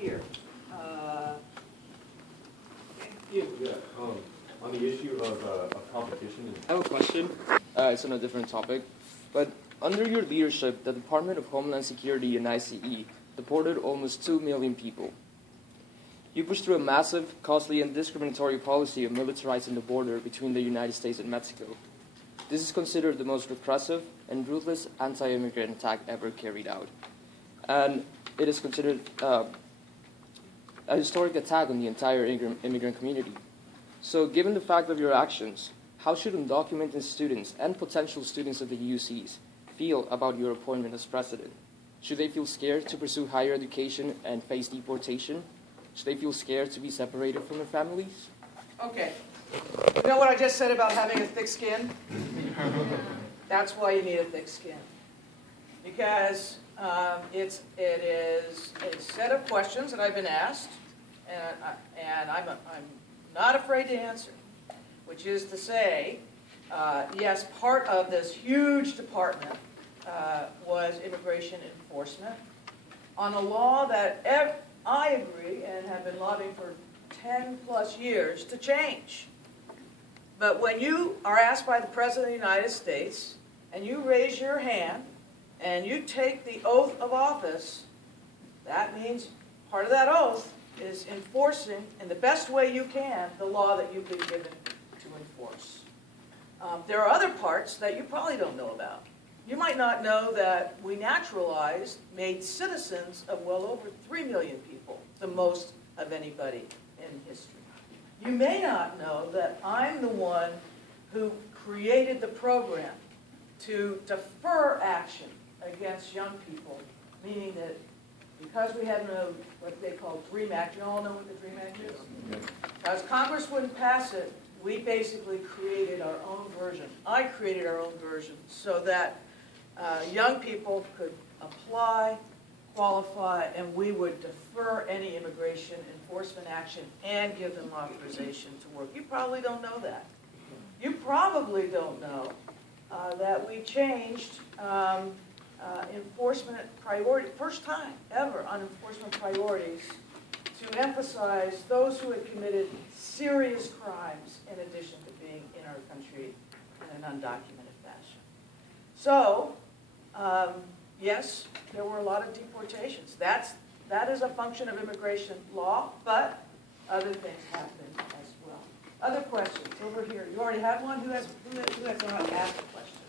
here. You. Yeah, on the issue of competition. I have a question. It's on a different topic. But under your leadership, the Department of Homeland Security and ICE deported almost 2 million people. You pushed through a massive, costly, and discriminatory policy of militarizing the border between the United States and Mexico. This is considered the most repressive and ruthless anti-immigrant attack ever carried out. And it is considered a historic attack on the entire immigrant community. So given the fact of your actions, how should undocumented students and potential students of the UCs feel about your appointment as president? Should they feel scared to pursue higher education and face deportation? Should they feel scared to be separated from their families? Okay. You know what I just said about having a thick skin? That's why you need a thick skin. Because it is a set of questions that I've been asked, and I'm not afraid to answer, which is to say, yes, part of this huge department was immigration enforcement on a law that I agree and have been lobbying for 10 plus years to change. But when you are asked by the President of the United States and you raise your hand and you take the oath of office, that means part of that oath is enforcing, in the best way you can, the law that you've been given to enforce. There are other parts that you probably don't know about. You might not know that we naturalized, made citizens of well over 3 million people, the most of anybody in history. You may not know that I'm the one who created the program to defer action against young people, meaning that because we have no, what they call DREAM Act, you all know what the DREAM Act is? Because Congress wouldn't pass it, we basically created our own version. I created our own version so that young people could apply, qualify, and we would defer any immigration enforcement action and give them authorization to work. You probably don't know that. You probably don't know that we changed enforcement priority, first time ever on enforcement priorities, to emphasize those who had committed serious crimes in addition to being in our country in an undocumented fashion. So, yes, there were a lot of deportations. That is a function of immigration law, but other things happened as well. Other questions over here. You already have one? Who has not asked a question?